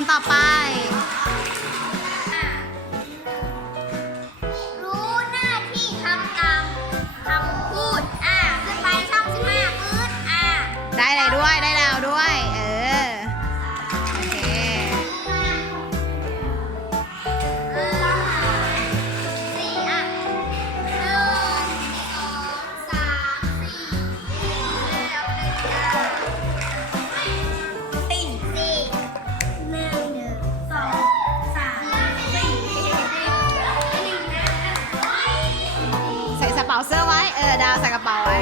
คนต่อไป ดาวใส่กระเป๋าไว้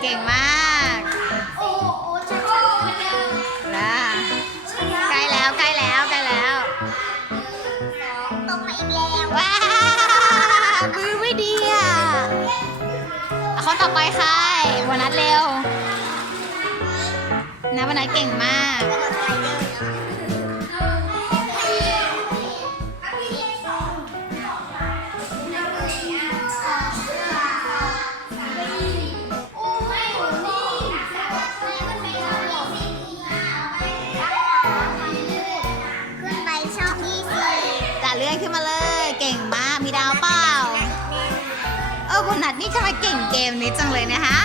เก่งมากนะใกล้แล้วใกล้แล้วใกล้แล้วว้าวมือไม่ดีอะเอาคนต่อไปค่ะวันนัดเร็วนะวันนัดเก่งมาก ออวันนัดนี่ทำไมเก่งเกมนี้จังเลยนะคะ